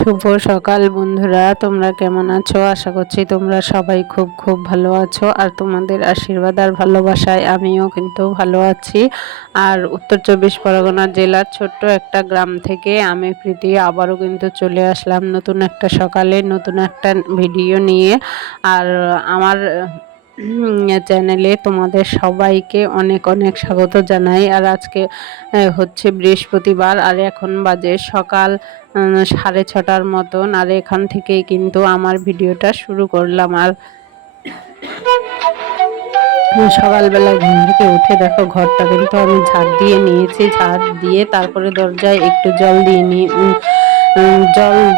শুভ সকাল বন্ধুরা, তোমরা কেমন আছো? আশা করছি তোমরা সবাই খুব খুব ভালো আছো। আর তোমাদের আশীর্বাদ আর ভালোবাসায় আমিও কিন্তু ভালো আছি। আর উত্তর চব্বিশ পরগনা জেলার ছোট্ট একটা গ্রাম থেকে আমি প্রীতি আবারও কিন্তু চলে আসলাম নতুন একটা সকালে নতুন একটা ভিডিও নিয়ে। আর আমার চ্যানেলে তোমাদের সবাইকে অনেক অনেক স্বাগত জানাই। আর আজকে হচ্ছে বৃহস্পতিবার, আর এখন বাজে সকাল 6:30 মতন। আর এখান থেকেই কিন্তু আমার ভিডিওটা শুরু করলাম। আর সকালবেলা ঘুম থেকে উঠে দেখো ঘরটা কিন্তু আমি ঝাড় দিয়ে নিয়েছি। ঝাড় দিয়ে তারপরে দরজায় একটু জল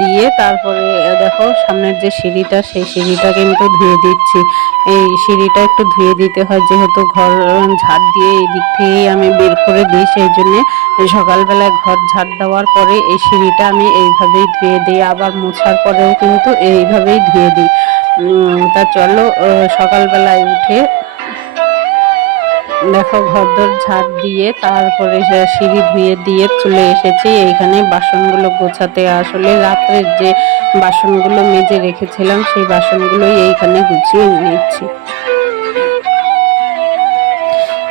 দিয়ে তারপরে দেখো সামনের যে সিঁড়িটা, সেই সিঁড়িটা কিন্তু ধুয়ে দিচ্ছি। এই সিঁড়িটা একটু ধুয়ে দিতে হয়, যেহেতু ঘর ঝাড় দিয়ে এই দিক থেকেই আমি বের করে দিই। সেই জন্যে সকালবেলায় ঘর ঝাড় দেওয়ার পরে এই সিঁড়িটা আমি এইভাবেই ধুয়ে দিই। আবার মোছার পরেও কিন্তু এইভাবেই ধুয়ে দিই। তা চলো সকালবেলায় উঠে দেখো ঘরদোর ঝাড় দিয়ে তারপরে সিঁড়ি ধুয়ে দিয়ে চলে এসেছি এইখানে বাসনগুলো গোছাতে। আসলে রাত্রের যে বাসনগুলো মেজে রেখেছিলাম সেই বাসনগুলোই এইখানে গুছিয়ে নিচ্ছি।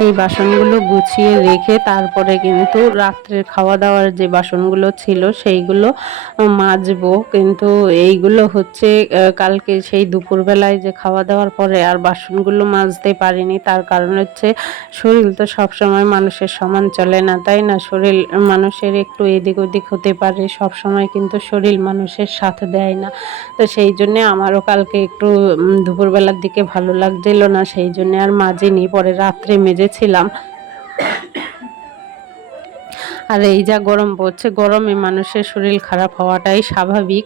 এই বাসনগুলো গুছিয়ে রেখে তারপরে কিন্তু রাত্রের খাওয়া দাওয়ার যে বাসনগুলো ছিল সেইগুলো মাজবো। কিন্তু এইগুলো হচ্ছে কালকে সেই দুপুরবেলায় যে খাওয়া দাওয়ার পরে আর বাসনগুলো মাজতে পারিনি। তার কারণ হচ্ছে শরীর তো সবসময় মানুষের সমান চলে না, তাই না? শরীর মানুষের একটু এদিক ওদিক হতে পারে, সবসময় কিন্তু শরীর মানুষের সাথ দেয় না। তো সেই জন্যে আমারও কালকে একটু দুপুরবেলার দিকে ভালো লাগছিল না, সেই জন্যে আর মাজিনি, পরে রাত্রে মেজেছিলাম। আর এই যা গরম পড়ছে, গরমে মানুষের শরীর খারাপ হওয়াটাই স্বাভাবিক।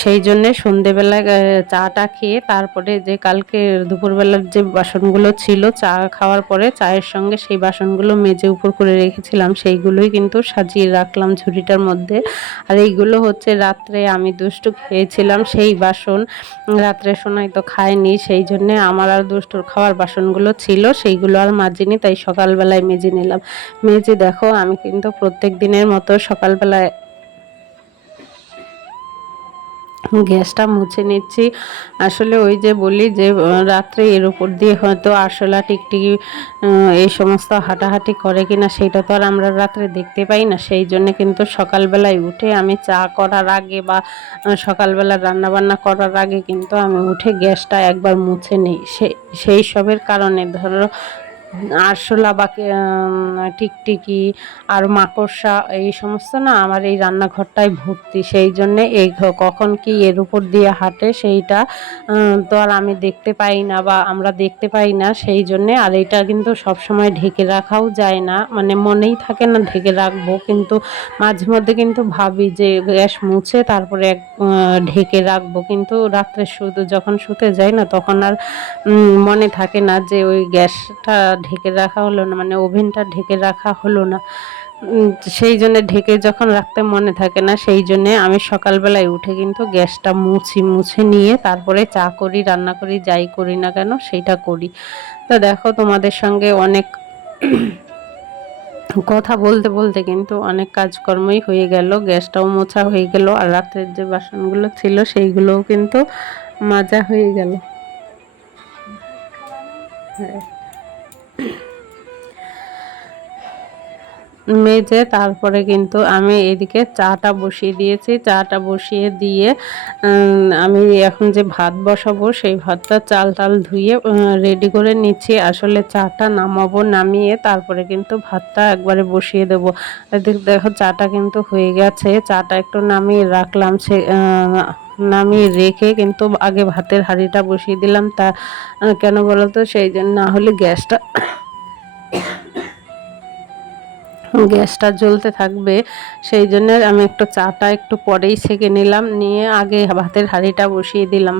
সেই জন্যে সন্ধেবেলায় চাটা খেয়ে তারপরে যে কালকে দুপুরবেলার যে বাসনগুলো ছিল, চা খাওয়ার পরে চায়ের সঙ্গে সেই বাসনগুলো মেজে উপর করে রেখেছিলাম, সেইগুলোই কিন্তু সাজিয়ে রাখলাম ঝুড়িটার মধ্যে। আর এইগুলো হচ্ছে রাত্রে আমি দুষ্টু খেয়েছিলাম সেই বাসন। রাত্রে সোনাই তো খায়নি, সেই জন্যে আমার আর দুষ্টুর খাওয়ার বাসনগুলো ছিল, সেইগুলো আর মাজিনি, তাই সকালবেলায় মেজে নিলাম। মেজে দেখো আমি কিন্তু প্রত্যেক দিনের মতো সকালবেলায় গ্যাসটা মুছে নিচ্ছি। আসলে ওই যে বলি যে রাত্রে এর উপর দিয়ে হয়তো আরশোলা টিকটিকি এই সমস্ত হাঁটাহাঁটি করে কিনা সেটা তো আর আমরা রাত্রে দেখতে পাই না। সেই জন্য কিন্তু সকালবেলায় উঠে আমি চা করার আগে বা সকালবেলা রান্নাবান্না করার আগে কিন্তু আমি উঠে গ্যাসটা একবার মুছে নিই। সেই সবের কারণে ধরো আরশোলা বা টিকটিকি আর মাকড়সা এই সমস্ত না আমার এই রান্নাঘরটায় ভর্তি। সেই জন্যে এই কখন কি এর উপর দিয়ে হাঁটে সেইটা তো আর আমি দেখতে পাই না বা আমরা দেখতে পাই না। সেই জন্যে আর এটা কিন্তু সবসময় ঢেকে রাখাও যায় না, মানে মনেই থাকে না ঢেকে রাখবো, কিন্তু মাঝে মধ্যে কিন্তু ভাবি যে গ্যাস মুছে তারপরে ঢেকে রাখবো, কিন্তু রাত্রে যখন শুতে যাই না তখন আর মনে থাকে না যে ওই গ্যাসটা ঢেকে রাখা হলো না, মানে ওভেনটা ঢেকে রাখা হলো না। সেই জন্যে ঢেকে যখন রাখতে মনে থাকে না, সেই জন্যে আমি সকালবেলায় উঠে কিন্তু গ্যাসটা মুছে নিয়ে তারপরে চা করি, রান্না করি, যাই করি না কেন সেইটা করি। তো দেখো তোমাদের সঙ্গে অনেক কথা বলতে বলতে কিন্তু অনেক কাজকর্মই হয়ে গেল, গ্যাসটাও মোছা হয়ে গেল, আর রাত্রের যে বাসনগুলো ছিল সেইগুলোও কিন্তু মাজা হয়ে গেল। হ্যাঁ, মেজে তারপরে কিন্তু আমি এদিকে চাটা বসিয়ে দিয়েছি। চাটা বসিয়ে দিয়ে আমি এখন যে ভাত বসাবো সেই ভাতটা চাল টাল ধুয়ে রেডি করে নিচ্ছি। আসলে চাটা নামাবো, নামিয়ে তারপরে কিন্তু ভাতটা একবারে বসিয়ে দেবো। দেখো চাটা কিন্তু হয়ে গেছে, চাটা একটু নামিয়ে রাখলাম। নামিয়ে রেখে কিন্তু আগে ভাতের হাঁড়িটা বসিয়ে দিলাম। তা কেন বলো তো, সেই জন্য না হলে গ্যাসটা জ্বলতে থাকবে। সেই জন্য আমি একটু চাটা একটু পরেই ছেঁকে নিলাম, নিয়ে আগে ভাতের হাঁড়িটা বসিয়ে দিলাম।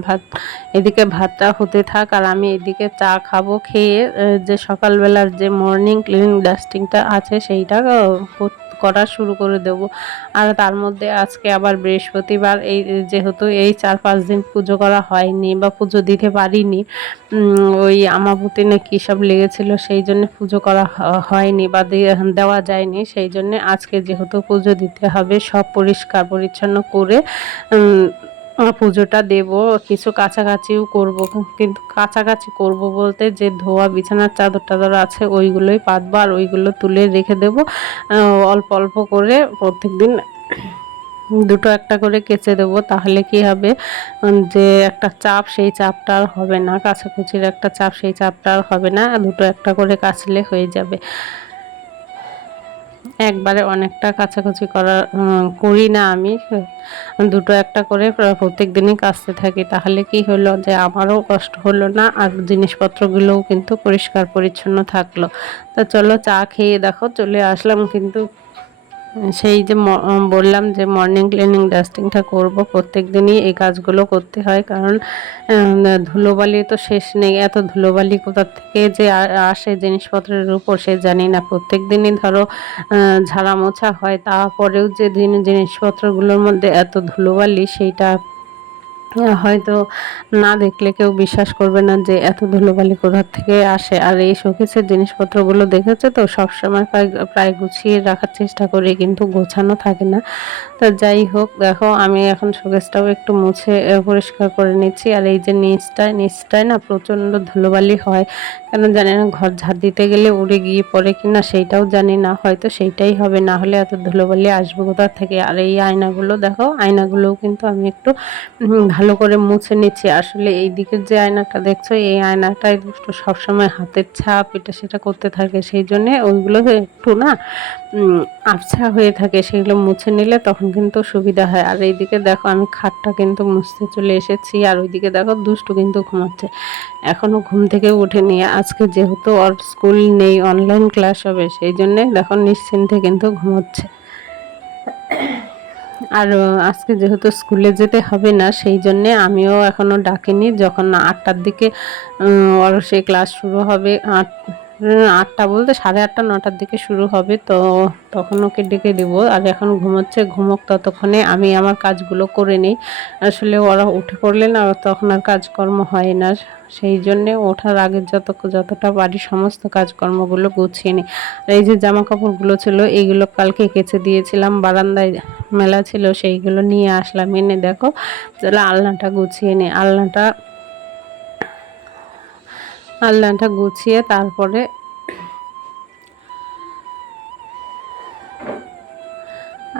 এদিকে ভাতটা হতে থাক আর আমি এদিকে চা খাবো। খেয়ে যে সকালবেলার যে মর্নিং ক্লিনিং ডাস্টিংটা আছে সেইটা করা শুরু করে দেব। আর তার মধ্যে আজকে আবার বৃহস্পতিবার, যেহেতু এই 4-5 দিন পুজো করা হয়নি বা পুজো দিতে পারিনি, ওই আমাবতী না কী সব লেগেছিল, সেই জন্য পুজো করা হয়নি বা দেওয়া যায় যায়নি, সেই জন্যে আজকে যেহেতু পুজো দিতে হবে সব পরিষ্কার পরিচ্ছন্ন করে পুজোটা দেব। কিছু কাছাকাছিও করব, কিন্তু কাছাকাছি করব বলতে যে ধোয়া বিছানার চাদর টাদর আছে ওইগুলোই পাতবো আর ওইগুলো তুলে রেখে দেব অল্প অল্প করে প্রত্যেকদিন দুটো একটা করে কেচে দেবো। তাহলে কি হবে, যে একটা চাপ সেই চাপটা আর হবে না, কাচাকুচির একটা চাপ সেই চাপটা আর হবে না, দুটো একটা করে কাচলে হয়ে যাবে। একবারে অনেকটা কাচাকুচি করি না আমি, দুটো একটা করে প্রত্যেক দিনই কাচতে থাকি। তাহলে কি হলো যে আমারও কষ্ট হলো না আর জিনিসপত্রগুলোও কিন্তু পরিষ্কার পরিচ্ছন্ন থাকলো। তো চলো চা খেয়ে দেখো চলে আসলাম, কিন্তু সেই যে বললাম যে মর্নিং ক্লিনিং ডাস্টিংটা করব, প্রত্যেক দিনই এই কাজগুলো করতে হয়, কারণ ধুলোবালি তো শেষ নেই, এত ধুলোবালি কোথা থেকে যে আসে জিনিসপত্রের উপর সে জানি না। প্রত্যেক দিনই ধরো ঝাড়া মোছা হয়, তারপরেও যে জিনিসপত্রগুলোর মধ্যে এত ধুলোবালি, সেইটা হয়তো না দেখলে কেউ বিশ্বাস করবে না যে এত ধুলোবালি কোথা থেকে আসে। আর এই শোকেসের জিনিসপত্রগুলো দেখেছো তো, সবসময় প্রায় গুছিয়ে রাখার চেষ্টা করি, কিন্তু গোছানো থাকে না। তো যাই হোক, দেখো আমি এখন শোকেসটাও একটু মুছে পরিষ্কার করে নিচ্ছি। আর এই যে নিচটায় না প্রচণ্ড ধুলোবালি হয়, কেন জানি না, ঘর ঝাড় দিতে গেলে উড়ে গিয়ে পড়ে কিনা সেইটাও জানি না, হয়তো সেইটাই হবে, না হলে এত ধুলোবালি আসবে কোথা থেকে। আর এই আয়নাগুলো দেখো, আয়নাগুলোও কিন্তু আমি একটু ভালো করে মুছে নিচ্ছি। আসলে এই দিকের যে আয়নাটা দেখছো, এই আয়নাটাই একটু সবসময় হাতের ছাপ এটা সেটা করতে থাকে, সেই জন্যে ওইগুলো একটু না আবছা হয়ে থাকে, সেগুলো মুছে নিলে তখন কিন্তু সুবিধা হয়। আর এইদিকে দেখো আমি খাটটা কিন্তু মুছতে চলে এসেছি, আর ওইদিকে দেখো দুষ্টু কিন্তু ঘুমাচ্ছে, এখনও ঘুম থেকে উঠেনি। আজকে যেহেতু ওর স্কুল নেই, অনলাইন ক্লাস হবে, সেই জন্যে দেখো নিশ্চিন্তে কিন্তু ঘুমোচ্ছে। আর আজকে যেহেতু স্কুলে যেতে হবে না, সেই জন্যে আমিও এখনও ডাকিনি। যখন 8টার দিকে ওর সেই ক্লাস শুরু হবে, 8টা বলতে 8:30 9টার দিকে শুরু হবে, তো তখন ওকে ডেকে দেবো। আর এখন ঘুমোচ্ছে, ঘুমোক ততক্ষণে আমি আমার কাজগুলো করে নিই। আসলে ওরা উঠে পড়লে না তখন আর কাজকর্ম হয় না, সেই জন্যে ওঠার আগে যতটা পারি সমস্ত কাজকর্মগুলো গুছিয়ে নিই। আর এই যে জামা কাপড়গুলো ছিল এইগুলো কালকে কেচে দিয়েছিলাম, বারান্দায় মেলা ছিল, সেইগুলো নিয়ে আসলাম, এনে দেখো তাহলে আলনাটা গুছিয়ে নিই। আলনাটা গুছিয়ে তারপরে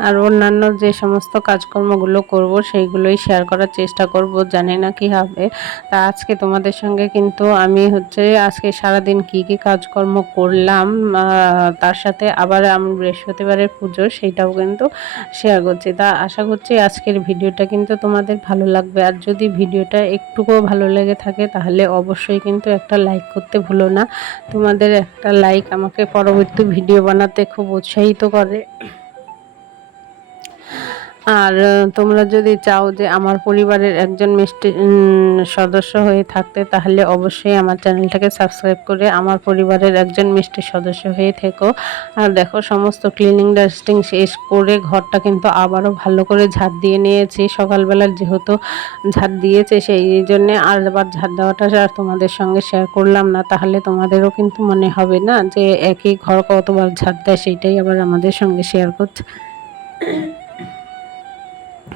আর অন্যান্য যে সমস্ত কাজকর্মগুলো করব সেইগুলোই শেয়ার করার চেষ্টা করব, জানি না কি হবে। তা আজকে তোমাদের সঙ্গে কিন্তু আমি আজকে সারাদিন কি কি কাজকর্ম করলাম, তার সাথে আবার আমি বৃহস্পতিবারের পুজো সেইটাও কিন্তু শেয়ার করছি। তা আশা করছি আজকের ভিডিওটা কিন্তু তোমাদের ভালো লাগবে। আর যদি ভিডিওটা একটুকুও ভালো লেগে থাকে তাহলে অবশ্যই কিন্তু একটা লাইক করতে ভুলো না। তোমাদের একটা লাইক আমাকে পরবর্তী ভিডিও বানাতে খুব উৎসাহিত করে। আর তোমরা যদি চাও যে আমার পরিবারের একজন মিষ্টি সদস্য হয়ে থাকতে, তাহলে অবশ্যই আমার চ্যানেলটাকে সাবস্ক্রাইব করে আমার পরিবারের একজন মিষ্টি সদস্য হয়ে থেকো। আর দেখো সমস্ত ক্লিনিং ডাস্টিং শেষ করে ঘরটা কিন্তু আবারও ভালো করে ঝাড় দিয়ে নিয়েছি। সকালবেলার যেহেতু ঝাড় দিয়েছে সেই জন্যে আর আবার ঝাড় দেওয়াটা আর তোমাদের সঙ্গে শেয়ার করলাম না, তাহলে তোমাদেরও কিন্তু মনে হবে না যে একই ঘর কতবার ঝাড় দেয়, সেইটাই আবার আমাদের সঙ্গে শেয়ার করছে।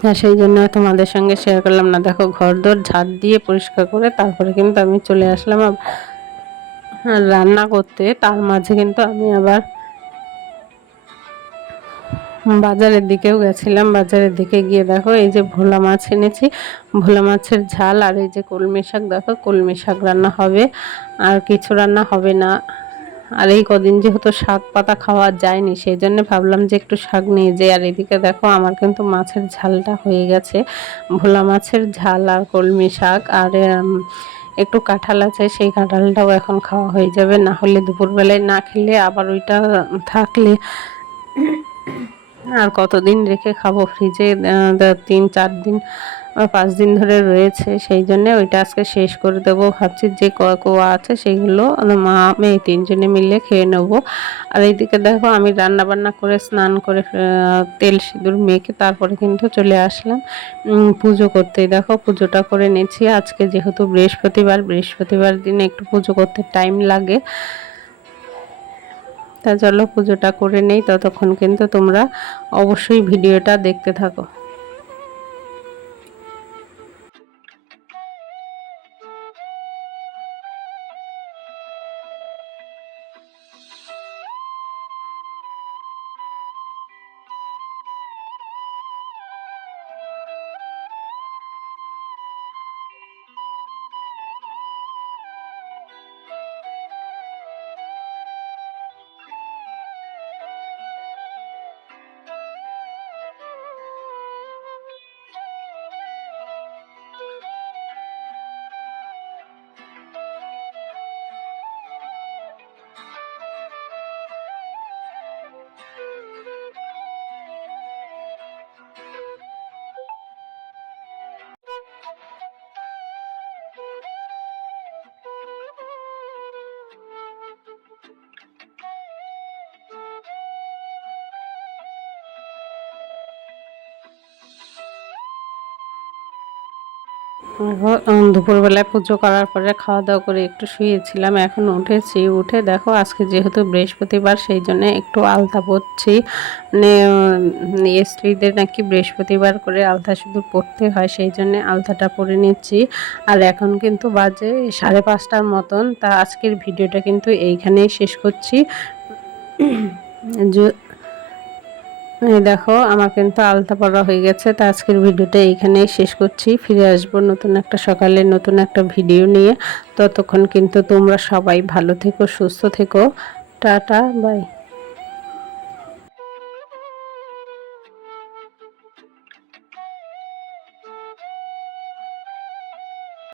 হ্যাঁ, সেই জন্য তোমাদের সঙ্গে শেয়ার করলাম না। দেখো ঘরদোর ঝাড় দিয়ে পরিষ্কার করে তারপরে কিন্তু আমি চলে আসলাম রান্না করতে। তার মাঝে কিন্তু আমি আবার বাজারের দিকেও গেছিলাম। বাজারের দিকে গিয়ে দেখো এই যে ভোলা মাছ এনেছি, ভোলা মাছের ঝাল, আর এই যে কলমি শাক, দেখো কলমি শাক রান্না হবে, আর কিছু রান্না হবে না। আর এই কদিন যেহেতু শাক পাতা খাওয়া যায়নি, সেই জন্য ভাবলাম যে একটু শাক নিয়ে যাই। আর এদিকে দেখো আমার কিন্তু মাছের ঝালটা হয়ে গেছে, ভোলা মাছের ঝাল আর কলমি শাক, আর একটু কাঁঠাল আছে, সেই কাঁঠালটাও এখন খাওয়া হয়ে যাবে। না হলে দুপুরবেলায় না খেলে আবার ওইটা থাকলে আর কতদিন রেখে খাবো, ফ্রিজে 3 4 দিন 5 দিন ধরে রয়েছে, সেই জন্যে ওইটা আজকে শেষ করে দেবো ভাবছি। যে কোয়া আছে সেইগুলো মা মেয়ে 3জনে মিলে খেয়ে নেবো। আর এইদিকে দেখো আমি রান্না বান্না করে স্নান করে তেল সিঁদুর মেখে তারপরে কিন্তু চলে আসলাম পুজো করতেই। দেখো পুজোটা করে নিচ্ছি। আজকে যেহেতু বৃহস্পতিবার দিনে একটু পুজো করতে টাইম লাগে, তা চলো পুজোটা করে নেই, ততক্ষণ কিন্তু তোমরা অবশ্যই ভিডিওটা দেখতে থাকো। দুপুরবেলায় পুজো করার পরে খাওয়া দাওয়া করে একটু শুয়েছিলাম, এখন উঠেছি। উঠে দেখো আজকে যেহেতু বৃহস্পতিবার সেই জন্য একটু আলতা পরছি। মানে স্ত্রীদের নাকি বৃহস্পতিবার করে আলতা শুধু পরতে হয়, সেই জন্য আলতাটা পরে নিচ্ছি। আর এখন কিন্তু বাজে 5:30টার মতন। তা আজকের ভিডিওটা কিন্তু এইখানেই শেষ করছি। এই দেখো আমার কিন্তু আলতা পরা হয়ে গেছে। তা আজকের ভিডিওটা এইখানেই শেষ করছি। ফিরে আসবো নতুন একটা সকালে নতুন একটা ভিডিও নিয়ে। ততক্ষণ কিন্তু তোমরা সবাই ভালো থেকো, সুস্থ থেকো। Tata, by.